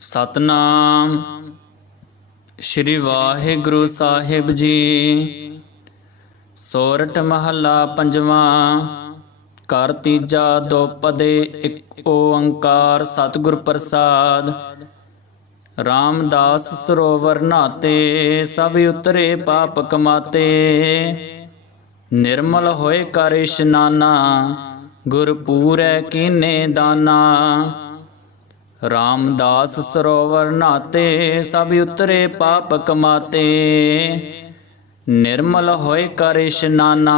ਸਤਨਾਮ। ਸ੍ਰੀ ਵਾਹਿਗੁਰੂ ਸਾਹਿਬ ਜੀ। ਸੋਰਠ ਮਹੱਲਾ ਪੰਜਵਾਂ। ਕਰ ਤੀਜਾ ਦੋਪਦੇ ਇੱਕ ਓੰਕਾਰ ਸਤਿਗੁਰ ਪ੍ਰਸਾਦ। ਰਾਮਦਾਸ ਸਰੋਵਰ ਨਾਤੇ ਸਭ ਉਤਰੇ ਪਾਪ ਕਮਾਤੇ। ਨਿਰਮਲ ਹੋਏ ਕਰ ਇਸ਼ਨਾਨਾ ਗੁਰ ਪੂਰੈ ਕੀਨੇ ਦਾਨਾ। ਰਾਮਦਾਸ ਸਰੋਵਰ ਨਾਤੇ, ਸਭ ਉਤਰੇ ਪਾਪ ਕਮਾਤੇ। ਨਿਰਮਲ ਹੋਏ ਕਰ ਇਸ਼ਨਾਨਾ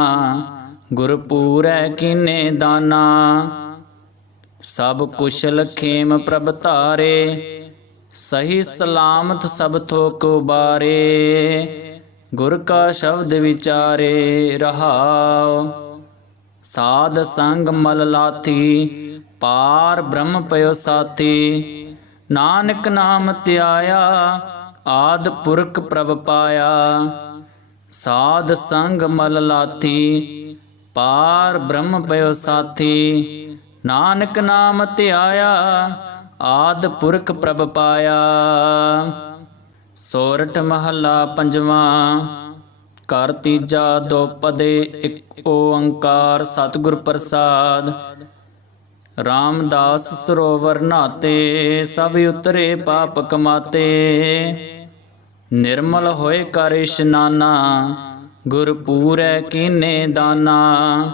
ਗੁਰ ਪੂਰੈ ਕੀਨੇ ਦਾਨਾ। ਸਭ ਕੁਸ਼ਲ ਖੇਮ ਪ੍ਰਭ ਧਾਰੇ, ਸਹੀ ਸਲਾਮਤ ਸਭ ਥੋਕ ਉਬਾਰੇ। ਗੁਰ ਕਾ ਸ਼ਬਦ ਵਿਚਾਰੇ ਰਹਾਉ, ਸਾਧ ਸੰਗ ਮਲ ਲਾਥੀ ਪਾਰ ਬ੍ਰਹਮ ਪਇਓ ਸਾਥੀ, ਨਾਨਕ ਨਾਮ ਧਿਆਇਆ, ਆਦ ਪੁਰਖ ਪ੍ਰਭ ਪਾਇਆ। ਸਾਧ ਸੰਗ ਮਲ ਲਾਥੀ, ਪਾਰ ਬ੍ਰਹਮ ਪਇਓ ਸਾਥੀ, ਨਾਨਕ ਨਾਮ ਧਿਆਇਆ, ਆਦ ਪੁਰਖ ਪ੍ਰਭ ਪਾਇਆ। ਸੋਰਠ ਮਹੱਲਾ ਪੰਜਵਾਂ ਕਰ ਤੀਜਾ ਦੋ ਪਦੇ, ਇੱਕ ਓੰਕਾਰ ਸਤਿਗੁਰ ਪ੍ਰਸਾਦ। ਰਾਮਦਾਸ ਸਰੋਵਰ ਨਾਤੇ, ਸਭ ਉਤਰੇ ਪਾਪ ਕਮਾਤੇ। ਨਿਰਮਲ ਹੋਏ ਕਰ ਇਸ਼ਨਾਨਾ, ਗੁਰ ਪੂਰੈ ਕੀਨੇ ਦਾਨਾ।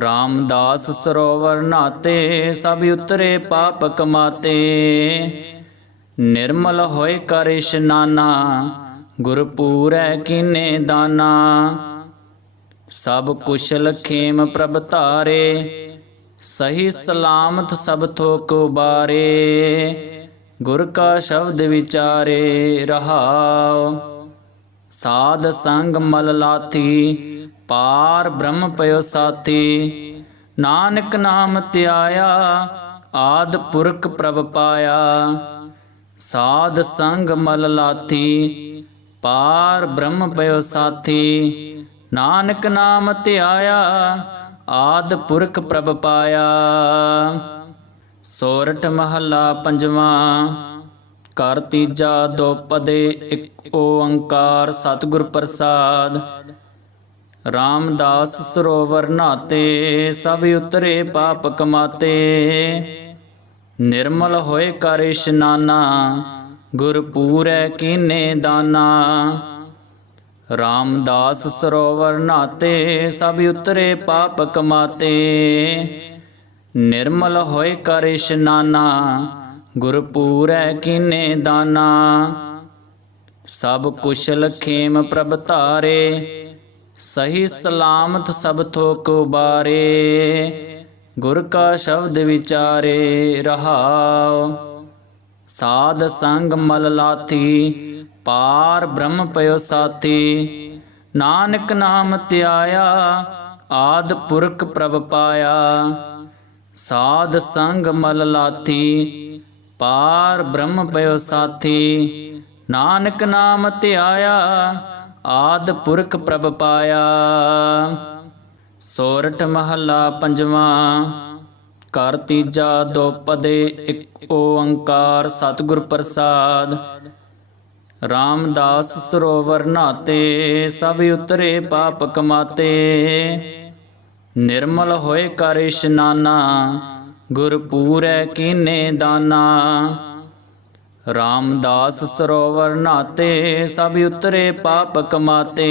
ਰਾਮਦਾਸ ਸਰੋਵਰ ਨਾਤੇ, ਸਭ ਉਤਰੇ ਪਾਪ ਕਮਾਤੇ। ਨਿਰਮਲ ਹੋਏ ਕਰ ਇਸ਼ਨਾਨਾ, ਗੁਰ ਪੂਰੈ ਕੀਨੇ ਦਾਨਾ। ਸਭ ਕੁਸ਼ਲ ਖੇਮ ਪ੍ਰਭ ਧਾਰੇ ਸਹੀ ਸਲਾਮਤ ਸਭ ਥੋਕ ਬਾਰੇ ਗੁਰ ਕਾ ਸ਼ਬਦ ਵਿਚਾਰੇ ਰਹਾਉ ਸਾਧ ਸੰਗ ਮਲ ਲਾਥੀ, ਪਾਰ ਬ੍ਰਹਮ ਪਇਓ ਸਾਥੀ। ਨਾਨਕ ਨਾਮ ਧਿਆਇਆ, ਆਦ ਪੁਰਖ ਪ੍ਰਭ ਪਾਇਆ। ਸਾਧ ਸੰਗ ਮਲ ਲਾਥੀ, ਪਾਰ ਬ੍ਰਹਮ ਪਇਓ ਸਾਥੀ। ਨਾਨਕ ਨਾਮ ਧਿਆਇਆ ਆਦ ਪੁਰਖ ਪ੍ਰਭ ਪਾਇਆ। ਸੋਰਠ ਮਹੱਲਾ ਪੰਜਵਾਂ ਕਰ ਤੀਜਾ ਦੋਪਦੇ ਇੱਕ ਓੰਕਾਰ ਸਤਿਗੁਰ ਪ੍ਰਸਾਦ। ਰਾਮਦਾਸ ਸਰੋਵਰ ਨਾਤੇ, ਸਭ ਉਤਰੇ ਪਾਪ ਕਮਾਤੇ। ਨਿਰਮਲ ਹੋਏ ਕਰ ਇਸ਼ਨਾਨਾ ਗੁਰ ਪੂਰੈ ਕੀਨੇ ਦਾਨਾ। ਰਾਮਦਾਸ ਸਰੋਵਰ ਨਾਤੇ, ਸਭ ਉਤਰੇ ਪਾਪ ਕਮਾਤੇ। ਨਿਰਮਲ ਹੋਏ ਕਰ ਇਸ਼ਨਾਨਾ ਗੁਰ ਪੂਰੈ ਕੀਨੇ ਦਾਨਾ। ਸਭ ਕੁਸ਼ਲ ਖੇਮ ਪ੍ਰਭ ਧਾਰੇ, ਸਹੀ ਸਲਾਮਤ ਸਭ ਥੋਕ ਉਬਾਰੇ। ਗੁਰ ਕਾ ਸ਼ਬਦ ਵਿਚਾਰੇ ਰਹਾਉ, ਸਾਧ ਸੰਗ ਮਲ ਲਾਥੀ ਪਾਰ ਬ੍ਰਹਮ ਪਇਓ ਸਾਥੀ, ਨਾਨਕ ਨਾਮ ਧਿਆਇਆ, ਆਦ ਪੁਰਖ ਪ੍ਰਭ ਪਾਇਆ। ਸਾਧ ਸੰਗ ਮਲ ਲਾਥੀ, ਪਾਰ ਬ੍ਰਹਮ ਪਇਓ ਸਾਥੀ, ਨਾਨਕ ਨਾਮ ਧਿਆਇਆ, ਆਦ ਪੁਰਖ ਪ੍ਰਭ ਪਾਇਆ। ਸੋਰਠ ਮਹੱਲਾ ਪੰਜਵਾਂ ਕਰ ਤੀਜਾ ਦੋ ਪਦੇ, ਇੱਕ ਓੰਕਾਰ, ਸਤਿਗੁਰ ਪ੍ਰਸਾਦ। ਰਾਮਦਾਸ ਸਰੋਵਰ ਨਾਤੇ, ਸਭ ਉਤਰੇ ਪਾਪ ਕਮਾਤੇ। ਨਿਰਮਲ ਹੋਏ ਕਰ ਇਸ਼ਨਾਨਾ, ਗੁਰ ਪੂਰੈ ਕੀਨੇ ਦਾਨਾ। ਰਾਮਦਾਸ ਸਰੋਵਰ ਨਾਤੇ, ਸਭ ਉਤਰੇ ਪਾਪ ਕਮਾਤੇ।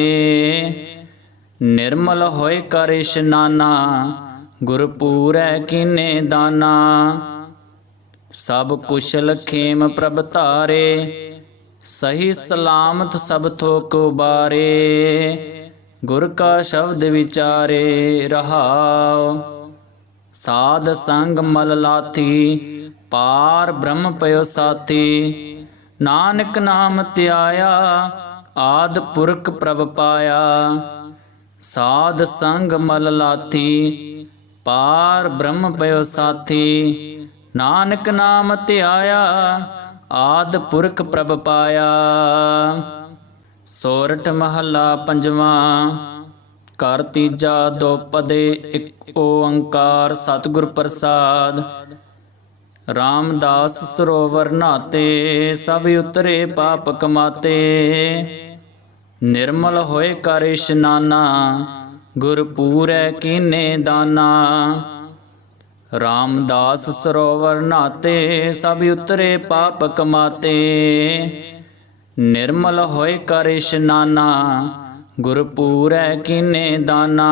ਨਿਰਮਲ ਹੋਏ ਕਰ ਇਸ਼ਨਾਨਾ, ਗੁਰ ਪੂਰੈ ਕੀਨੇ ਦਾਨਾ। ਸਭ ਕੁਸ਼ਲ ਖੇਮ ਪ੍ਰਭ ਧਾਰੇ ਸਹੀ ਸਲਾਮਤ ਸਭ ਥੋਕ ਉਬਾਰੇ, ਗੁਰ ਕਾ ਸ਼ਬਦ ਵਿਚਾਰੇ ਰਹਾਉ। ਸਾਧ ਸੰਗ ਮਲ ਲਾਥੀ, ਪਾਰ ਬ੍ਰਹਮ ਪਇਓ ਸਾਥੀ। ਨਾਨਕ ਨਾਮ ਧਿਆਇਆ, ਆਦ ਪੁਰਖ ਪ੍ਰਭ ਪਾਇਆ। ਸਾਧ ਸੰਗ ਮਲ ਲਾਥੀ, ਪਾਰ ਬ੍ਰਹਮ ਪਇਓ ਸਾਥੀ। ਨਾਨਕ ਨਾਮ ਧਿਆਇਆ ਆਦ ਪੁਰਖ ਪ੍ਰਭ ਪਾਇਆ। ਸੋਰਠ ਮਹੱਲਾ ਪੰਜਵਾਂ ਕਰ ਤੀਜਾ ਦੋਪਦੇ ਇੱਕ ਓੰਕਾਰ ਸਤਿਗੁਰ ਪ੍ਰਸਾਦ। ਰਾਮਦਾਸ ਸਰੋਵਰ ਨਾਤੇ, ਸਭ ਉਤਰੇ ਪਾਪ ਕਮਾਤੇ। ਨਿਰਮਲ ਹੋਏ ਕਰ ਇਸ਼ਨਾਨਾ ਗੁਰ ਪੂਰੈ ਕੀਨੇ ਦਾਨਾ। ਰਾਮਦਾਸ ਸਰੋਵਰ ਨਾਤੇ, ਸਭ ਉਤਰੇ ਪਾਪ ਕਮਾਤੇ। ਨਿਰਮਲ ਹੋਏ ਕਰ ਇਸ਼ਨਾਨਾ ਗੁਰ ਪੂਰੈ ਦਾਨਾ।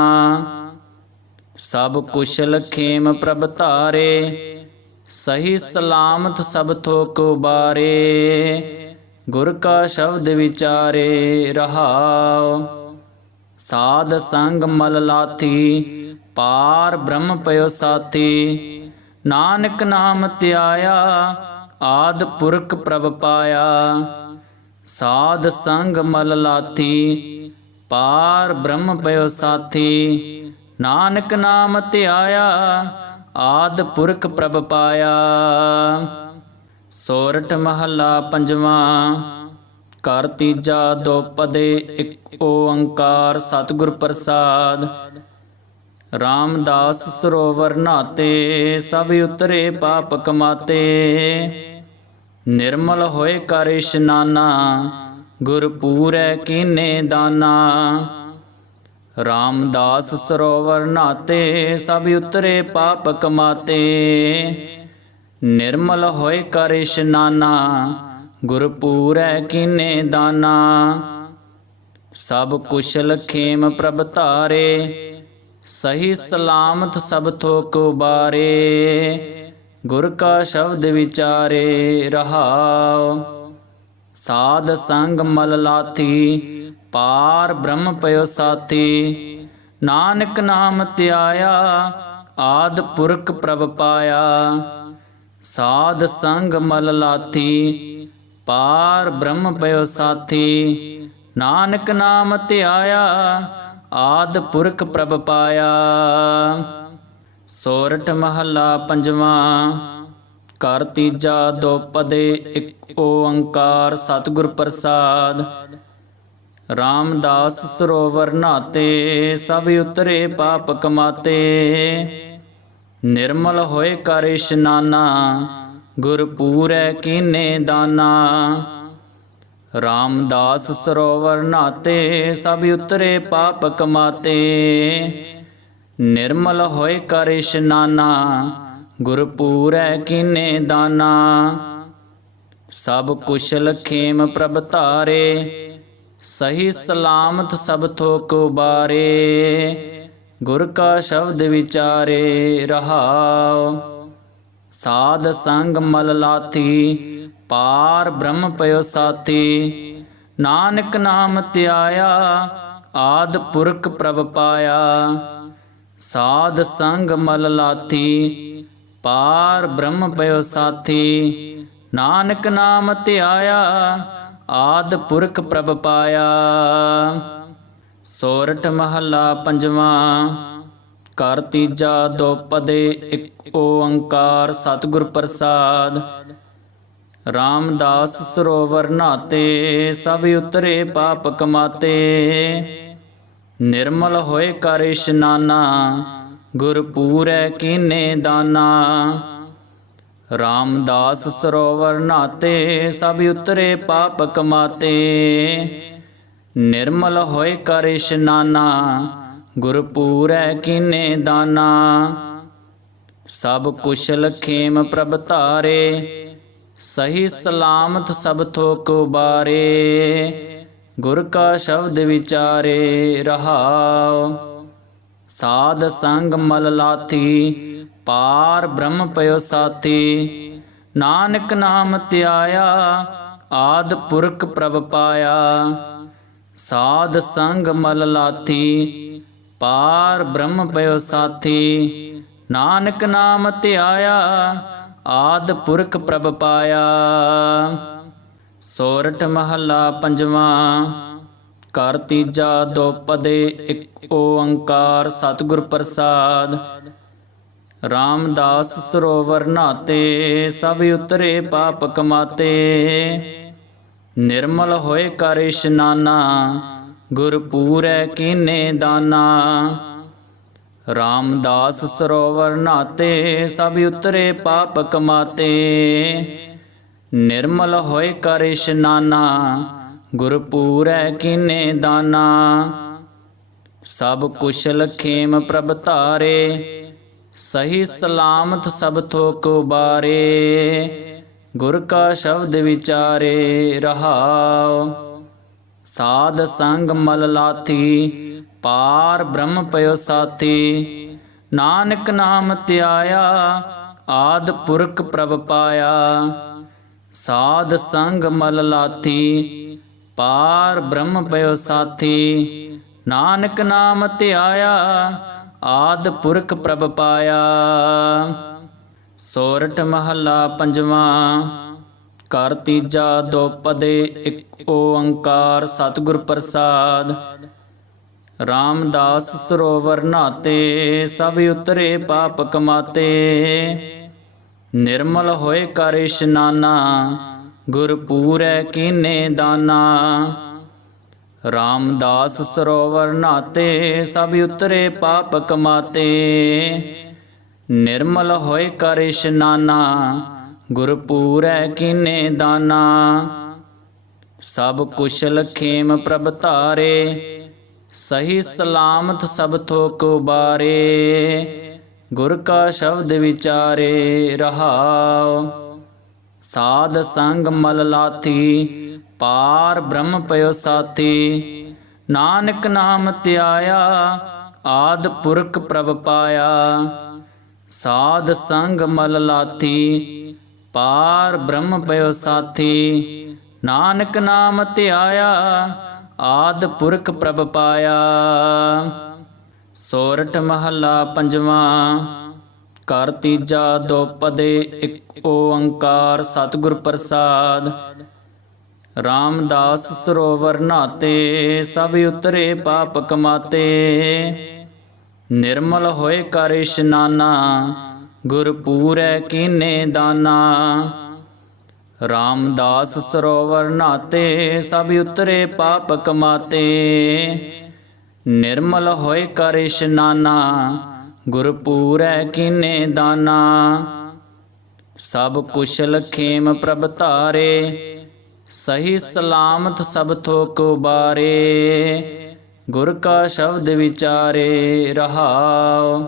ਸਭ ਕੁਸ਼ਲ ਖੇਮ ਪ੍ਰਭ ਧਾਰੇ, ਸਹੀ ਸਲਾਮਤ ਸਭ ਥੋਕ ਉਬਾਰੇ। ਗੁਰ ਕਾ ਸ਼ਬਦ ਵਿਚਾਰੇ ਰਹਾਉ ਸਾਧ ਸੰਗ ਮਲ ਲਾਥੀ ਪਾਰ ਬ੍ਰਹਮ ਪਇਓ ਸਾਥੀ, ਨਾਨਕ ਨਾਮ ਧਿਆਇਆ, ਆਦ ਪੁਰਖ ਪ੍ਰਭ ਪਾਇਆ। ਸਾਧ ਸੰਗ ਮਲ ਲਾਥੀ, ਪਾਰ ਬ੍ਰਹਮ ਪਇਓ ਸਾਥੀ, ਨਾਨਕ ਨਾਮ ਧਿਆਇਆ, ਆਦ ਪੁਰਖ ਪ੍ਰਭ ਪਾਇਆ। ਸੋਰਠ ਮਹੱਲਾ ਪੰਜਵਾਂ ਕਰ ਤੀਜਾ ਦੋ ਪਦੇ, ਇੱਕ ਓੰਕਾਰ ਸਤਿਗੁਰ ਪ੍ਰਸਾਦ। ਰਾਮਦਾਸ ਸਰੋਵਰ ਨਾਤੇ, ਸਭ ਉਤਰੇ ਪਾਪ ਕਮਾਤੇ। ਨਿਰਮਲ ਹੋਏ ਕਰ ਇਸ਼ਨਾਨਾ, ਗੁਰ ਪੂਰੈ ਕੀਨੇ ਦਾਨਾ। ਰਾਮਦਾਸ ਸਰੋਵਰ ਨਾਤੇ, ਸਭ ਉਤਰੇ ਪਾਪ ਕਮਾਤੇ। ਨਿਰਮਲ ਹੋਏ ਕਰ ਇਸ਼ਨਾਨਾ, ਗੁਰ ਕੀਨੇ ਦਾਨਾ। ਸਭ ਕੁਸ਼ਲ ਖੇਮ ਪ੍ਰਭ ਧਾਰੇ ਸਹੀ ਸਲਾਮਤ ਸਭ ਥੋਕ ਬਾਰੇ ਗੁਰ ਕਾ ਸ਼ਬਦ ਵਿਚਾਰੇ ਰਹਾਉ। ਸਾਧ ਸੰਗ ਮਲ ਲਾਥੀ, ਪਾਰ ਬ੍ਰਹਮ ਪਇਓ ਸਾਥੀ। ਨਾਨਕ ਨਾਮ ਧਿਆਇਆ, ਆਦ ਪੁਰਖ ਪ੍ਰਭ ਪਾਇਆ। ਸਾਧ ਸੰਗ ਮਲ ਲਾਥੀ, ਪਾਰ ਬ੍ਰਹਮ ਪਇਓ ਸਾਥੀ। ਨਾਨਕ ਨਾਮ ਧਿਆਇਆ ਆਦ ਪੁਰਖ ਪ੍ਰਭ ਪਾਇਆ। ਸੋਰਠ ਮਹੱਲਾ ਪੰਜਵਾਂ ਕਰ ਤੀਜਾ ਦੋ ਪਦੇ ਇੱਕ ਓੰਕਾਰ ਸਤਿਗੁਰ ਪ੍ਰਸਾਦ। ਰਾਮਦਾਸ ਸਰੋਵਰ ਨਾਤੇ ਸਭ ਉਤਰੇ ਪਾਪ ਕਮਾਤੇ। ਨਿਰਮਲ ਹੋਏ ਕਰ ਇਸ਼ਨਾਨਾ ਗੁਰ ਪੂਰੈ ਕੀਨੇ ਦਾਨਾ। ਰਾਮਦਾਸ ਸਰੋਵਰ ਨਾਤੇ, ਸਭ ਉਤਰੇ ਪਾਪ ਕਮਾਤੇ। ਨਿਰਮਲ ਹੋਏ ਕਰ ਇਸ਼ਨਾਨਾ ਗੁਰ ਪੂਰੈ ਕੀਨੇ ਦਾਨਾ। ਸਭ ਕੁਸ਼ਲ ਖੇਮ ਪ੍ਰਭ ਧਾਰੇ, ਸਹੀ ਸਲਾਮਤ ਸਭ ਥੋਕ ਉਬਾਰੇ। ਗੁਰ ਕਾ ਸ਼ਬਦ ਵਿਚਾਰੇ ਰਹਾਉ, ਸਾਧ ਸੰਗ ਮਲ ਲਾਥੀ ਪਾਰ ਬ੍ਰਹਮ ਪਇਓ ਸਾਥੀ, ਨਾਨਕ ਨਾਮ ਧਿਆਇਆ, ਆਦ ਪੁਰਖ ਪ੍ਰਭ ਪਾਇਆ। ਸਾਧ ਸੰਗ ਮਲ ਲਾਥੀ, ਪਾਰ ਬ੍ਰਹਮ ਪਇਓ ਸਾਥੀ, ਨਾਨਕ ਨਾਮ ਧਿਆਇਆ, ਆਦ ਪੁਰਖ ਪ੍ਰਭ ਪਾਇਆ। ਸੋਰਠ ਮਹੱਲਾ ਪੰਜਵਾਂ ਕਰ ਤੀਜਾ ਦੋ ਪਦੇ, ਇੱਕ ਓੰਕਾਰ ਸਤਿਗੁਰ ਪ੍ਰਸਾਦ। ਰਾਮਦਾਸ ਸਰੋਵਰ ਨਾਤੇ, ਸਭ ਉਤਰੇ ਪਾਪ ਕਮਾਤੇ। ਨਿਰਮਲ ਹੋਏ ਕਰ ਇਸ਼ਨਾਨਾ, ਗੁਰ ਪੂਰੈ ਕੀਨੇ ਦਾਨਾ। ਰਾਮਦਾਸ ਸਰੋਵਰ ਨਾਤੇ, ਸਭ ਉਤਰੇ ਪਾਪ ਕਮਾਤੇ। ਨਿਰਮਲ ਹੋਏ ਕਰ ਇਸ਼ਨਾਨਾ, ਗੁਰ ਪੂਰੈ ਕੀਨੇ ਦਾਨਾ। ਸਭ ਕੁਸ਼ਲ ਖੇਮ ਪ੍ਰਭ ਧਾਰੇ ਸਹੀ ਸਲਾਮਤ ਸਭ ਕੋ ਬਾਰੇ ਗੁਰ ਕਾ ਸ਼ਬਦ ਵਿਚਾਰੇ ਰਹਾਉ। ਸਾਧ ਸੰਗ ਮਲ ਲਾਥੀ, ਪਾਰ ਬ੍ਰਹਮ ਪਇਓ ਸਾਥੀ। ਨਾਨਕ ਨਾਮ ਧਿਆਇਆ, ਆਦ ਪੁਰਖ ਪ੍ਰਭ ਪਾਇਆ। ਸਾਧ ਸੰਗ ਮਲ ਲਾਥੀ, ਪਾਰ ਬ੍ਰਹਮ ਪਇਓ ਸਾਥੀ। ਨਾਨਕ ਨਾਮ ਧਿਆਇਆ ਆਦ ਪੁਰਖ ਪ੍ਰਭ ਪਾਇਆ। ਸੋਰਠ ਮਹੱਲਾ ਪੰਜਵਾਂ ਕਰ ਤੀਜਾ ਦੋ ਪਦੇ, ਇੱਕ ਓੰਕਾਰ ਸਤਿਗੁਰ ਪ੍ਰਸਾਦ। ਰਾਮਦਾਸ ਸਰੋਵਰ ਨਾਤੇ, ਸਭ ਉਤਰੇ ਪਾਪ ਕਮਾਤੇ। ਨਿਰਮਲ ਹੋਏ ਕਰ ਇਸ਼ਨਾਨਾ ਗੁਰ ਪੂਰੈ ਕੀਨੇ ਦਾਨਾ। ਰਾਮਦਾਸ ਸਰੋਵਰ ਨਾਤੇ, ਸਭ ਉਤਰੇ ਪਾਪ ਕਮਾਤੇ। ਨਿਰਮਲ ਹੋਏ ਕਰ ਇਸ਼ਨਾਨਾ, ਗੁਰਪੂਰੈ ਕੀਨੇ ਦਾਨਾ। ਸਭ ਕੁਸ਼ਲ ਖੇਮ ਪ੍ਰਭ ਤਾਰੇ ਸਹੀ ਸਲਾਮਤ ਸਭ ਥੋਕ ਉਬਾਰੇ। ਗੁਰ ਕਾ ਸ਼ਬਦ ਵਿਚਾਰੇ ਰਹਾਉ, ਸਾਧ ਸੰਗ ਮਲ ਲਾਥੀ ਪਾਰ ਬ੍ਰਹਮ ਪਇਓ ਸਾਥੀ, ਨਾਨਕ ਨਾਮ ਧਿਆਇਆ, ਆਦ ਪੁਰਖ ਪ੍ਰਭ ਪਾਇਆ। ਸਾਧ ਸੰਗ ਮਲ ਲਾਥੀ, ਪਾਰ ਬ੍ਰਹਮ ਪਇਓ ਸਾਥੀ, ਨਾਨਕ ਨਾਮ ਧਿਆਇਆ, ਆਦ ਪੁਰਖ ਪ੍ਰਭ ਪਾਇਆ। ਸੋਰਠ ਮਹੱਲਾ ਪੰਜਵਾਂ ਕਰ ਤੀਜਾ ਦੋ ਪਦੇ, ਇੱਕ ਓੰਕਾਰ ਸਤਿਗੁਰ ਪ੍ਰਸਾਦ। ਰਾਮਦਾਸ ਸਰੋਵਰ ਨਾਤੇ, ਸਭ ਉਤਰੇ ਪਾਪ ਕਮਾਤੇ। ਨਿਰਮਲ ਹੋਏ ਕਰ ਇਸ਼ਨਾਨਾ, ਗੁਰ ਪੂਰੈ ਕੀਨੇ ਦਾਨਾ। ਰਾਮਦਾਸ ਸਰੋਵਰ ਨਾਤੇ, ਸਭ ਉਤਰੇ ਪਾਪ ਕਮਾਤੇ। ਨਿਰਮਲ ਹੋਏ ਕਰ ਇਸ਼ਨਾਨਾ, ਗੁਰ ਪੂਰੈ ਕੀਨੇ ਦਾਨਾ। ਸਭ ਕੁਸ਼ਲ ਖੇਮ ਪ੍ਰਭ ਧਾਰੇ ਸਹੀ ਸਲਾਮਤ ਸਭ ਥੋਕ ਉਬਾਰੇ ਗੁਰ ਕਾ ਸ਼ਬਦ ਵਿਚਾਰੇ ਰਹਾਉ। ਸਾਧ ਸੰਗ ਮਲ ਲਾਥੀ, ਪਾਰ ਬ੍ਰਹਮ ਪਇਓ ਸਾਥੀ। ਨਾਨਕ ਨਾਮ ਧਿਆਇਆ, ਆਦ ਪੁਰਖ ਪ੍ਰਭ ਪਾਇਆ। ਸਾਧ ਸੰਗ ਮਲ ਲਾਥੀ, ਪਾਰ ਬ੍ਰਹਮ ਪਇਓ ਸਾਥੀ। ਨਾਨਕ ਨਾਮ ਧਿਆਇਆ ਆਦ ਪੁਰਖ ਪ੍ਰਭ ਪਾਇਆ। ਸੋਰਠ ਮਹੱਲਾ ਪੰਜਵਾਂ ਕਰ ਤੀਜਾ ਦੋਪਦੇ ਇੱਕ ਓੰਕਾਰ ਸਤਿਗੁਰ ਪ੍ਰਸਾਦ। ਰਾਮਦਾਸ ਸਰੋਵਰ ਨਾਤੇ ਸਭ ਉਤਰੇ ਪਾਪ ਕਮਾਤੇ। ਨਿਰਮਲ ਹੋਏ ਕਰ ਇਸ਼ਨਾਨਾ ਗੁਰ ਪੂਰੈ ਕੀਨੇ ਦਾਨਾ। ਰਾਮਦਾਸ ਸਰੋਵਰ ਨਾਤੇ, ਸਭ ਉਤਰੇ ਪਾਪ ਕਮਾਤੇ। ਨਿਰਮਲ ਹੋਏ ਕਰ ਇਸ਼ਨਾਨਾ ਗੁਰ ਪੂਰੈ ਦਾਨਾ। ਸਭ ਕੁਸ਼ਲ ਖੇਮ ਪ੍ਰਭ ਧਾਰੇ, ਸਹੀ ਸਲਾਮਤ ਸਭ ਥੋਕ ਉਬਾਰੇ। ਗੁਰ ਕਾ ਸ਼ਬਦ ਵਿਚਾਰੇ ਰਹਾਉ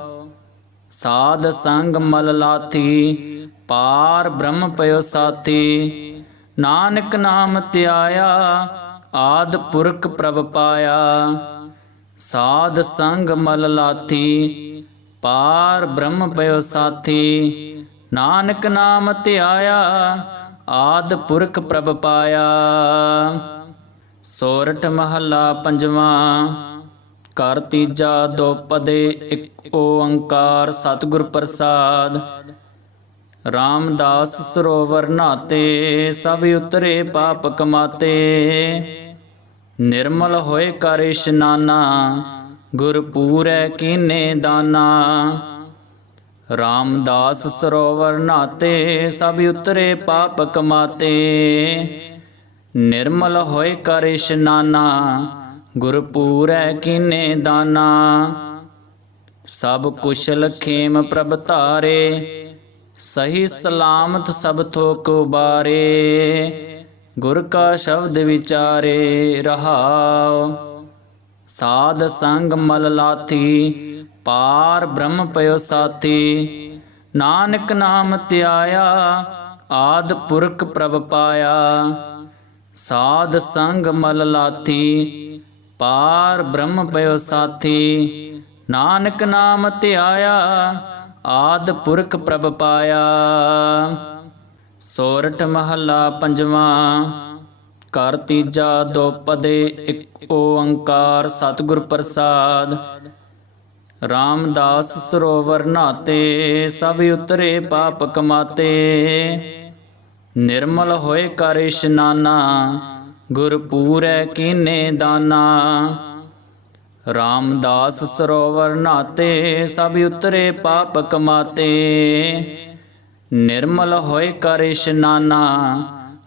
ਸਾਧ ਸੰਗ ਮਲ ਲਾਥੀ। ਪਾਰ ਬ੍ਰਹਮ ਪਇਓ ਸਾਥੀ, ਨਾਨਕ ਨਾਮ ਧਿਆਇਆ, ਆਦ ਪੁਰਖ ਪ੍ਰਭ ਪਾਇਆ। ਸਾਧ ਸੰਗ ਮਲ ਲਾਥੀ, ਪਾਰ ਬ੍ਰਹਮ ਪਇਓ ਸਾਥੀ, ਨਾਨਕ ਨਾਮ ਧਿਆਇਆ, ਆਦ ਪੁਰਖ ਪ੍ਰਭ ਪਾਇਆ। ਸੋਰਠ ਮਹੱਲਾ ਪੰਜਵਾਂ ਕਰ ਤੀਜਾ ਦੋ ਪਦੇ, ਇੱਕ ਓੰਕਾਰ ਸਤਿਗੁਰ ਪ੍ਰਸਾਦ। ਰਾਮਦਾਸ ਸਰੋਵਰ ਨਾਤੇ, ਸਭ ਉਤਰੇ ਪਾਪ ਕਮਾਤੇ। ਨਿਰਮਲ ਹੋਏ ਕਰ ਇਸ਼ਨਾਨਾ, ਗੁਰ ਪੂਰੈ ਕੀਨੇ ਦਾਨਾ। ਰਾਮਦਾਸ ਸਰੋਵਰ ਨਾਤੇ, ਸਭ ਉਤਰੇ ਪਾਪ ਕਮਾਤੇ। ਨਿਰਮਲ ਹੋਏ ਕਰ ਇਸ਼ਨਾਨਾ, ਗੁਰ ਪੂਰੈ ਕੀਨੇ ਦਾਨਾ। ਸਭ ਕੁਸ਼ਲ ਖੇਮ ਪ੍ਰਭ ਧਾਰੇ ਸਹੀ ਸਲਾਮਤ ਸਭ ਥੋਕ ਉਬਾਰੇ, ਗੁਰ ਕਾ ਸ਼ਬਦ ਵਿਚਾਰੇ ਰਹਾਉ। ਸਾਧ ਸੰਗ ਮਲ ਲਾਥੀ, ਪਾਰ ਬ੍ਰਹਮ ਪਇਓ ਸਾਥੀ। ਨਾਨਕ ਨਾਮ ਧਿਆਇਆ, ਆਦ ਪੁਰਖ ਪ੍ਰਭ ਪਾਇਆ। ਸਾਧ ਸੰਗ ਮਲ ਲਾਥੀ, ਪਾਰ ਬ੍ਰਹਮ ਪਇਓ ਸਾਥੀ। ਨਾਨਕ ਨਾਮ ਧਿਆਇਆ ਆਦ ਪੁਰਖ ਪ੍ਰਭ ਪਾਇਆ। ਸੋਰਠ ਮਹੱਲਾ ਪੰਜਵਾਂ ਕਰ ਤੀਜਾ ਦੋਪਦੇ ਇੱਕ ਓੰਕਾਰ ਸਤਿਗੁਰ ਪ੍ਰਸਾਦ। ਰਾਮਦਾਸ ਸਰੋਵਰ ਨਾਤੇ ਸਭ ਉਤਰੇ ਪਾਪ ਕਮਾਤੇ। ਨਿਰਮਲ ਹੋਏ ਕਰ ਇਸ਼ਨਾਨਾ ਗੁਰ ਪੂਰੈ ਕੀਨੇ ਦਾਨਾ। ਰਾਮਦਾਸ ਸਰੋਵਰ ਨਾਤੇ, ਸਭ ਉਤਰੇ ਪਾਪ ਕਮਾਤੇ। ਨਿਰਮਲ ਹੋਏ ਕਰ ਇਸ਼ਨਾਨਾ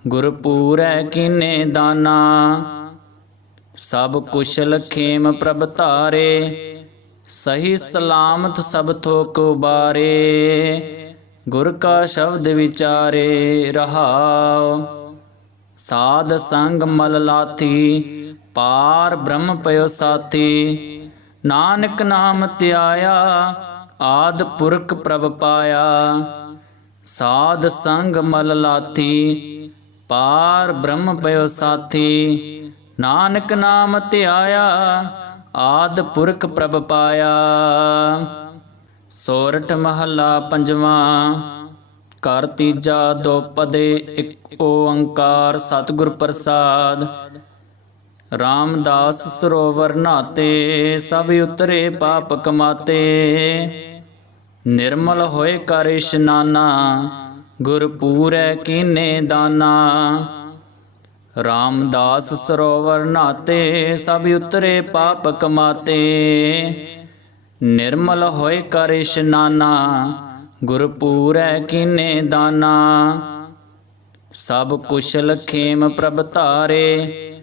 ਗੁਰ ਪੂਰੈ ਦਾਨਾ। ਸਭ ਕੁਸ਼ਲ ਖੇਮ ਪ੍ਰਭ ਧਾਰੇ, ਸਹੀ ਸਲਾਮਤ ਸਭ ਥੋਕ ਉਬਾਰੇ। ਗੁਰ ਕਾ ਸ਼ਬਦ ਵਿਚਾਰੇ ਰਹਾਉ, ਸਾਧ ਸੰਗ ਮਲ ਲਾਥੀ ਪਾਰ ਬ੍ਰਹਮ ਪਇਓ ਸਾਥੀ, ਨਾਨਕ ਨਾਮ ਧਿਆਇਆ, ਆਦ ਪੁਰਖ ਪ੍ਰਭ ਪਾਇਆ। ਸਾਧ ਸੰਗ ਮਲ ਲਾਥੀ, ਪਾਰ ਬ੍ਰਹਮ ਪਇਓ ਸਾਥੀ, ਨਾਨਕ ਨਾਮ ਧਿਆਇਆ, ਆਦ ਪੁਰਖ ਪ੍ਰਭ ਪਾਇਆ। ਸੋਰਠ ਮਹੱਲਾ ਪੰਜਵਾਂ ਕਰ ਤੀਜਾ ਦੋ ਪਦੇ, ਇੱਕ ਓੰਕਾਰ ਸਤਿਗੁਰ ਪ੍ਰਸਾਦ। ਰਾਮਦਾਸ ਸਰੋਵਰ ਨਾਤੇ ਸਭ ਉਤਰੇ ਪਾਪ ਕਮਾਤੇ। ਨਿਰਮਲ ਹੋਏ ਕਰ ਇਸ਼ਨਾਨਾ ਗੁਰ ਪੂਰੈ ਕੀਨੇ ਦਾਨਾ। ਰਾਮਦਾਸ ਸਰੋਵਰ ਨਾਤੇ ਸਭ ਉਤਰੇ ਪਾਪ ਕਮਾਤੇ। ਨਿਰਮਲ ਹੋਏ ਕਰ ਇਸ਼ਨਾਨਾ ਗੁਰ ਪੂਰੈ ਕੀਨੇ ਦਾਨਾ। ਸਭ ਕੁਸ਼ਲ ਖੇਮ ਪ੍ਰਭ ਧਾਰੇ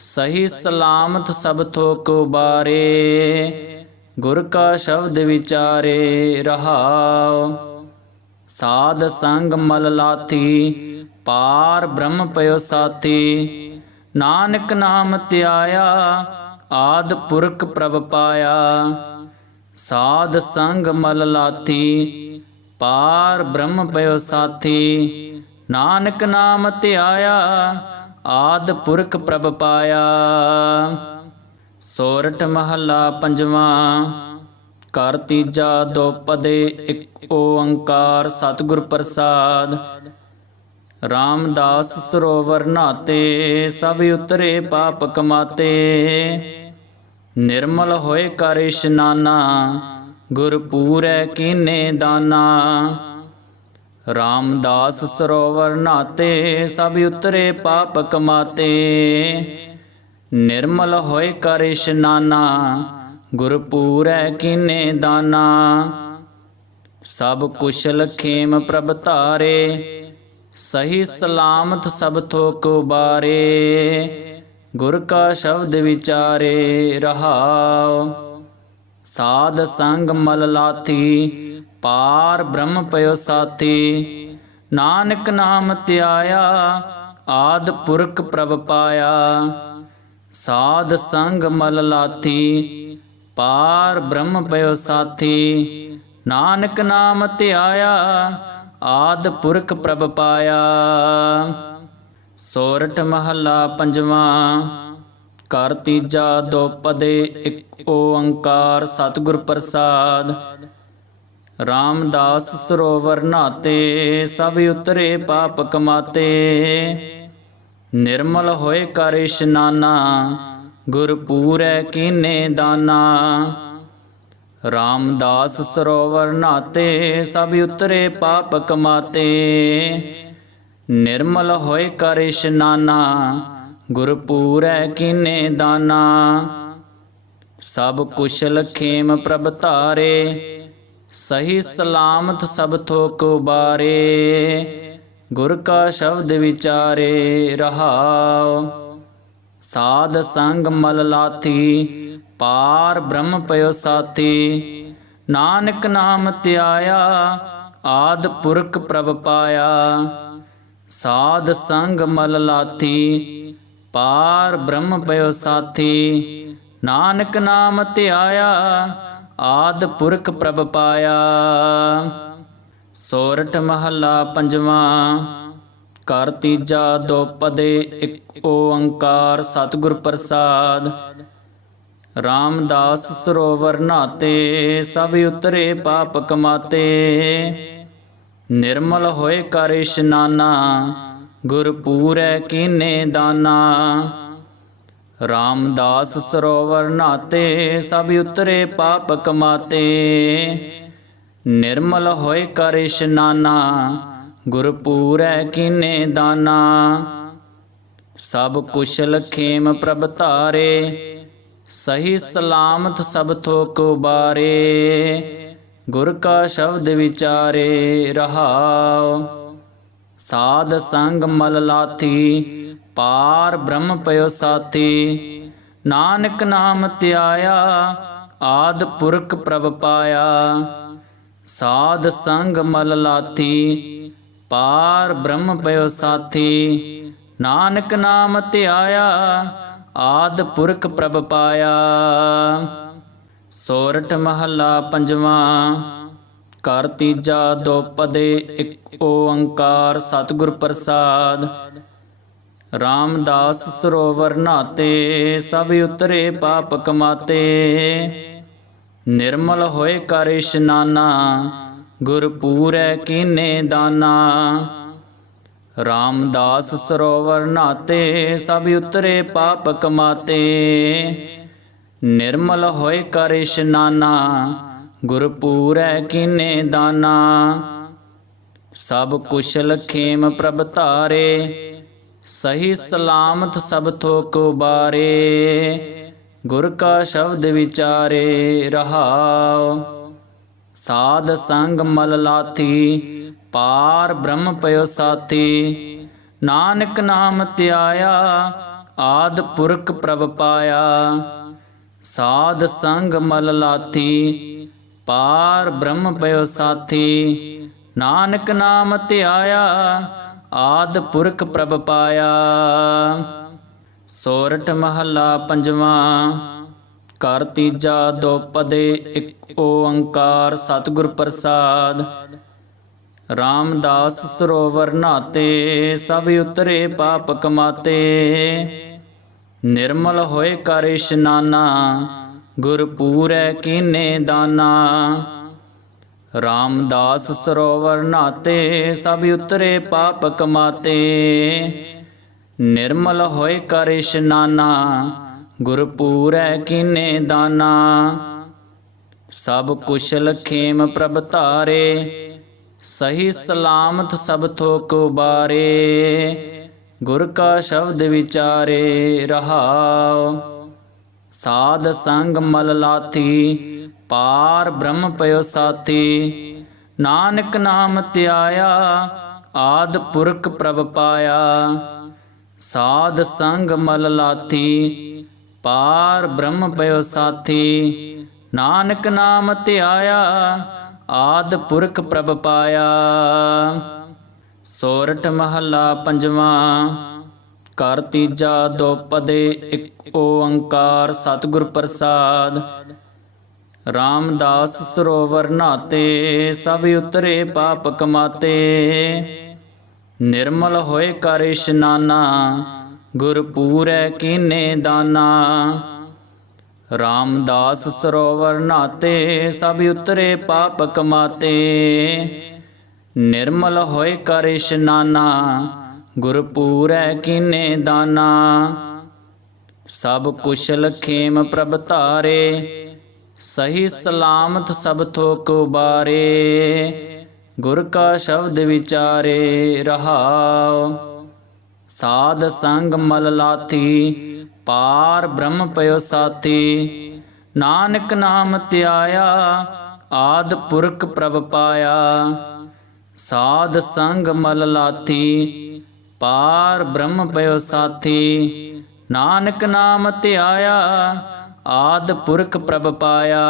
ਸਹੀ ਸਲਾਮਤ ਸਭ ਥੋਕ ਬਾਰੇ ਗੁਰ ਕਾ ਸ਼ਬਦ ਵਿਚਾਰੇ ਰਹਾਉ। ਸਾਧ ਸੰਗ ਮਲ ਲਾਥੀ, ਪਾਰ ਬ੍ਰਹਮ ਪਇਓ ਸਾਥੀ। ਨਾਨਕ ਨਾਮ ਧਿਆਇਆ, ਆਦ ਪੁਰਖ ਪ੍ਰਭ ਪਾਇਆ। ਸਾਧ ਸੰਗ ਮਲ ਲਾਥੀ, ਪਾਰ ਬ੍ਰਹਮ ਪਇਓ ਸਾਥੀ। ਨਾਨਕ ਨਾਮ ਧਿਆਇਆ ਆਦ ਪੁਰਖ ਪ੍ਰਭ ਪਾਇਆ। ਸੋਰਠ ਮਹੱਲਾ ਪੰਜਵਾਂ ਕਰ ਤੀਜਾ ਦੋਪਦੇ ਇੱਕ ਓੰਕਾਰ ਸਤਿਗੁਰ ਪ੍ਰਸਾਦ। ਰਾਮਦਾਸ ਸਰੋਵਰ ਨਾਤੇ, ਸਭ ਉਤਰੇ ਪਾਪ ਕਮਾਤੇ। ਨਿਰਮਲ ਹੋਏ ਕਰ ਇਸ਼ਨਾਨਾ ਗੁਰ ਪੂਰੈ ਕੀਨੇ ਦਾਨਾ। ਰਾਮਦਾਸ ਸਰੋਵਰ ਨਾਤੇ, ਸਭ ਉਤਰੇ ਪਾਪ ਕਮਾਤੇ। ਨਿਰਮਲ ਹੋਏ ਕਰ ਇਸ਼ਨਾਨਾ ਗੁਰ ਪੂਰੈ ਕੀਨੇ ਦਾਨਾ। ਸਭ ਕੁਸ਼ਲ ਖੇਮ ਪ੍ਰਭ ਧਾਰੇ, ਸਹੀ ਸਲਾਮਤ ਸਭ ਥੋਕ ਉਬਾਰੇ। ਗੁਰ ਕਾ ਸ਼ਬਦ ਵਿਚਾਰੇ ਰਹਾਉ, ਸਾਧ ਸੰਗ ਮਲ ਲਾਥੀ ਪਾਰ ਬ੍ਰਹਮ ਪਇਓ ਸਾਥੀ। ਨਾਨਕ ਨਾਮ ਧਿਆਇਆ, ਆਦ ਪੁਰਖ ਪ੍ਰਭ ਪਾਇਆ। ਸਾਧ ਸੰਗ ਮਲ ਲਾਥੀ, ਪਾਰ ਬ੍ਰਹਮ ਪਇਓ ਸਾਥੀ। ਨਾਨਕ ਨਾਮ ਧਿਆਇਆ, ਆਦ ਪੁਰਖ ਪ੍ਰਭ ਪਾਇਆ। ਸੋਰਠ ਮਹੱਲਾ ਪੰਜਵਾਂ ਕਰ ਤੀਜਾ ਦੋ ਪਦੇ, ਇੱਕ ਓੰਕਾਰ, ਸਤਿਗੁਰ ਪ੍ਰਸਾਦ। ਰਾਮਦਾਸ ਸਰੋਵਰ ਨਾਤੇ, ਸਭ ਉਤਰੇ ਪਾਪ ਕਮਾਤੇ। ਨਿਰਮਲ ਹੋਏ ਕਰ ਇਸ਼ਨਾਨਾ, ਗੁਰ ਪੂਰੈ ਕੀਨੇ ਦਾਨਾ। ਰਾਮਦਾਸ ਸਰੋਵਰ ਨਾਤੇ, ਸਭ ਉਤਰੇ ਪਾਪ ਕਮਾਤੇ। ਨਿਰਮਲ ਹੋਏ ਕਰ ਇਸ਼ਨਾਨਾ, ਗੁਰ ਪੂਰੈ ਕੀਨੇ ਦਾਨਾ। ਸਭ ਕੁਸ਼ਲ ਖੇਮ ਪ੍ਰਭ ਧਾਰੇ ਸਹੀ ਸਲਾਮਤ ਸਭ ਥੋਕ ਉਬਾਰੇ, ਗੁਰ ਕਾ ਸ਼ਬਦ ਵਿਚਾਰੇ ਰਹਾਉ। ਸਾਧ ਸੰਗ ਮਲ ਲਾਥੀ, ਪਾਰ ਬ੍ਰਹਮ ਪਇਓ ਸਾਥੀ। ਨਾਨਕ ਨਾਮ ਧਿਆਇਆ, ਆਦ ਪੁਰਖ ਪ੍ਰਭ ਪਾਇਆ। ਸਾਧ ਸੰਗ ਮਲ ਲਾਥੀ, ਪਾਰ ਬ੍ਰਹਮ ਪਇਓ ਸਾਥੀ। ਨਾਨਕ ਨਾਮ ਧਿਆਇਆ ਆਦ ਪੁਰਖ ਪ੍ਰਭ ਪਾਇਆ। ਸੋਰਠ ਮਹੱਲਾ ਪੰਜਵਾਂ ਕਰ ਤੀਜਾ ਦੋਪਦੇ ਇੱਕ ਓੰਕਾਰ ਸਤਿਗੁਰ ਪ੍ਰਸਾਦ। ਰਾਮਦਾਸ ਸਰੋਵਰ ਨਾਤੇ ਸਭ ਉਤਰੇ ਪਾਪ ਕਮਾਤੇ। ਨਿਰਮਲ ਹੋਏ ਕਰ ਇਸ਼ਨਾਨਾ ਗੁਰ ਪੂਰੈ ਕੀਨੇ ਦਾਨਾ। ਰਾਮਦਾਸ ਸਰੋਵਰ ਨਾਤੇ, ਸਭ ਉਤਰੇ ਪਾਪ ਕਮਾਤੇ। ਨਿਰਮਲ ਹੋਏ ਕਰ ਇਸ਼ਨਾਨਾ ਗੁਰ ਪੂਰੈ ਦਾਨਾ। ਸਭ ਕੁਸ਼ਲ ਖੇਮ ਪ੍ਰਭ ਧਾਰੇ, ਸਹੀ ਸਲਾਮਤ ਸਭ ਥੋਕ ਉਬਾਰੇ। ਗੁਰ ਕਾ ਸ਼ਬਦ ਵਿਚਾਰੇ ਰਹਾਉ ਸਾਧ ਸੰਗ ਮਲ ਲਾਥੀ ਪਾਰ ਬ੍ਰਹਮ ਪਇਓ ਸਾਥੀ, ਨਾਨਕ ਨਾਮ ਧਿਆਇਆ, ਆਦ ਪੁਰਖ ਪ੍ਰਭ ਪਾਇਆ। ਸਾਧ ਸੰਗ ਮਲ ਲਾਥੀ, ਪਾਰ ਬ੍ਰਹਮ ਪਇਓ ਸਾਥੀ, ਨਾਨਕ ਨਾਮ ਧਿਆਇਆ, ਆਦ ਪੁਰਖ ਪ੍ਰਭ ਪਾਇਆ। ਸੋਰਠ ਮਹੱਲਾ ਪੰਜਵਾਂ ਕਰ ਤੀਜਾ ਦੋ ਪਦੇ, ਇੱਕ ਓੰਕਾਰ ਸਤਿਗੁਰ ਪ੍ਰਸਾਦ। ਰਾਮਦਾਸ ਸਰੋਵਰ ਨਾਤੇ, ਸਭ ਉਤਰੇ ਪਾਪ ਕਮਾਤੇ। ਨਿਰਮਲ ਹੋਏ ਕਰ ਇਸ਼ਨਾਨਾ, ਗੁਰ ਪੂਰੈ ਕੀਨੇ ਦਾਨਾ। ਰਾਮਦਾਸ ਸਰੋਵਰ ਨਾਤੇ, ਸਭ ਉਤਰੇ ਪਾਪ ਕਮਾਤੇ। ਨਿਰਮਲ ਹੋਏ ਕਰ ਇਸ਼ਨਾਨਾ, ਗੁਰ ਪੂਰੈ ਕੀਨੇ ਦਾਨਾ। ਸਭ ਕੁਸ਼ਲ ਖੇਮ ਪ੍ਰਭ ਧਾਰੇ ਸਹੀ ਸਲਾਮਤ ਸਭ ਥੋਕ ਬਾਰੇ ਗੁਰ ਕਾ ਸ਼ਬਦ ਵਿਚਾਰੇ ਰਹਾਉ। ਸਾਧ ਸੰਗ ਮਲ ਲਾਥੀ, ਪਾਰ ਬ੍ਰਹਮ ਪਇਓ ਸਾਥੀ। ਨਾਨਕ ਨਾਮ ਧਿਆਇਆ, ਆਦ ਪੁਰਖ ਪ੍ਰਭ ਪਾਇਆ। ਸਾਧ ਸੰਗ ਮਲ ਲਾਥੀ, ਪਾਰ ਬ੍ਰਹਮ ਪਇਓ ਸਾਥੀ। ਨਾਨਕ ਨਾਮ ਧਿਆਇਆ ਆਦ ਪੁਰਖ ਪ੍ਰਭ ਪਾਇਆ। ਸੋਰਠ ਮਹੱਲਾ ਪੰਜਵਾਂ ਕਰ ਤੀਜਾ ਦੋਪਦੇ ਇੱਕ ਓੰਕਾਰ ਸਤਿਗੁਰ ਪ੍ਰਸਾਦ। ਰਾਮਦਾਸ ਸਰੋਵਰ ਨਾਤੇ, ਸਭ ਉਤਰੇ ਪਾਪ ਕਮਾਤੇ। ਨਿਰਮਲ ਹੋਏ ਕਰ ਇਸ਼ਨਾਨਾ ਗੁਰ ਪੂਰੈ ਕੀਨੇ ਦਾਨਾ। ਰਾਮਦਾਸ ਸਰੋਵਰ ਨਾਤੇ, ਸਭ ਉਤਰੇ ਪਾਪ ਕਮਾਤੇ। ਨਿਰਮਲ ਹੋਏ ਕਰ ਇਸ਼ਨਾਨਾ ਗੁਰ ਪੂਰੈ ਕੀਨੇ ਦਾਨਾ। ਸਭ ਕੁਸ਼ਲ ਖੇਮ ਪ੍ਰਭ ਧਾਰੇ, ਸਹੀ ਸਲਾਮਤ ਸਭ ਥੋਕ ਉਬਾਰੇ। ਗੁਰ ਕਾ ਸ਼ਬਦ ਵਿਚਾਰੇ ਰਹਾਉ, ਸਾਧ ਸੰਗ ਮਲ ਲਾਥੀ ਪਾਰ ਬ੍ਰਹਮ ਪਇਓ ਸਾਥੀ, ਨਾਨਕ ਨਾਮ ਧਿਆਇਆ, ਆਦ ਪੁਰਖ ਪ੍ਰਭ ਪਾਇਆ। ਸਾਧ ਸੰਗ ਮਲ ਲਾਥੀ, ਪਾਰ ਬ੍ਰਹਮ ਪਇਓ ਸਾਥੀ, ਨਾਨਕ ਨਾਮ ਧਿਆਇਆ, ਆਦ ਪੁਰਖ ਪ੍ਰਭ ਪਾਇਆ। ਸੋਰਠ ਮਹੱਲਾ ਪੰਜਵਾਂ, ਕਰ ਤੀਜਾ ਦੋ ਪਦੇ, ਇੱਕ ਓੰਕਾਰ ਸਤਿਗੁਰ ਪ੍ਰਸਾਦ। ਰਾਮਦਾਸ ਸਰੋਵਰ ਨਾਤੇ ਸਭ ਉਤਰੇ ਪਾਪ ਕਮਾਤੇ। ਨਿਰਮਲ ਹੋਏ ਕਰ ਇਸ਼ਨਾਨਾ ਗੁਰ ਪੂਰੈ ਕੀਨੇ ਦਾਨਾ। ਰਾਮਦਾਸ ਸਰੋਵਰ ਨਾਤੇ ਸਭ ਉਤਰੇ ਪਾਪ ਕਮਾਤੇ। ਨਿਰਮਲ ਹੋਏ ਕਰ ਇਸ਼ਨਾਨਾ ਗੁਰ ਪੂਰੈ ਕੀਨੇ ਦਾਨਾ। ਸਭ ਕੁਸ਼ਲ ਖੇਮ ਪ੍ਰਭ ਧਾਰੇ ਸਹੀ ਸਲਾਮਤ ਸਭ ਕੋ ਬਾਰੇ ਗੁਰ ਕਾ ਸ਼ਬਦ ਵਿਚਾਰੇ ਰਹਾਉ। ਸਾਧ ਸੰਗ ਮਲ ਲਾਥੀ, ਪਾਰ ਬ੍ਰਹਮ ਪਇਓ ਸਾਥੀ। ਨਾਨਕ ਨਾਮ ਧਿਆਇਆ, ਆਦ ਪੁਰਖ ਪ੍ਰਭ ਪਾਇਆ। ਸਾਧ ਸੰਗ ਮਲ ਲਾਥੀ, ਪਾਰ ਬ੍ਰਹਮ ਪਇਓ ਸਾਥੀ। ਨਾਨਕ ਨਾਮ ਧਿਆਇਆ ਆਦ ਪੁਰਖ ਪ੍ਰਭ ਪਾਇਆ।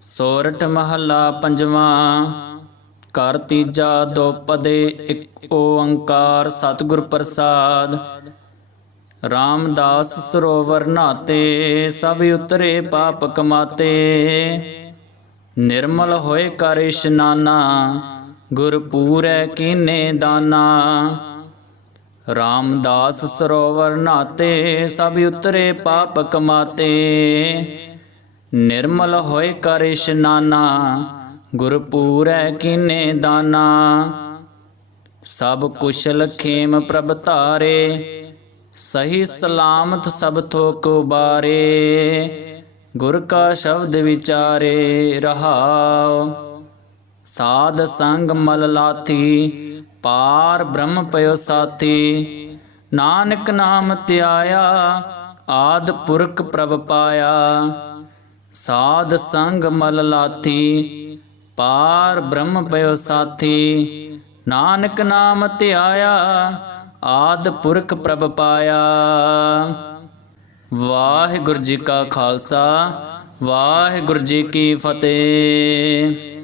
ਸੋਰਠ ਮਹੱਲਾ ਪੰਜਵਾਂ ਕਰ ਤੀਜਾ ਦੋਪਦੇ ਇੱਕ ਓੰਕਾਰ ਸਤਿਗੁਰ ਪ੍ਰਸਾਦ। ਰਾਮਦਾਸ ਸਰੋਵਰ ਨਾਤੇ, ਸਭ ਉਤਰੇ ਪਾਪ ਕਮਾਤੇ। ਨਿਰਮਲ ਹੋਏ ਕਰ ਇਸ਼ਨਾਨਾ ਗੁਰ ਪੂਰੈ ਕੀਨੇ ਦਾਨਾ। ਰਾਮਦਾਸ ਸਰੋਵਰ ਨਾਤੇ, ਸਭ ਉਤਰੇ ਪਾਪ ਕਮਾਤੇ। ਨਿਰਮਲ ਹੋਏ ਕਰ ਇਸ਼ਨਾਨਾ ਗੁਰ ਪੂਰੈ ਕੀਨੇ ਦਾਨਾ। ਸਭ ਕੁਸ਼ਲ ਖੇਮ ਪ੍ਰਭ ਧਾਰੇ, ਸਹੀ ਸਲਾਮਤ ਸਭ ਥੋਕ ਉਬਾਰੇ। ਗੁਰ ਕਾ ਸ਼ਬਦ ਵਿਚਾਰੇ ਰਹਾਉ, ਸਾਧ ਸੰਗ ਮਲ ਲਾਥੀ ਪਾਰ ਬ੍ਰਹਮ ਪਇਓ ਸਾਥੀ। ਨਾਨਕ ਨਾਮ ਧਿਆਇਆ, ਆਦ ਪੁਰਖ ਪ੍ਰਭ ਪਾਇਆ। ਸਾਧ ਸੰਗ ਮਲ ਲਾਥੀ, ਪਾਰ ਬ੍ਰਹਮ ਪਇਓ ਸਾਥੀ। ਨਾਨਕ ਨਾਮ ਧਿਆਇਆ, ਆਦ ਪੁਰਖ ਪ੍ਰਭ ਪਾਇਆ। ਵਾਹਿਗੁਰੂ ਜੀ ਕਾ ਖਾਲਸਾ, ਵਾਹਿਗੁਰੂ ਜੀ ਕੀ ਫਤਿਹ।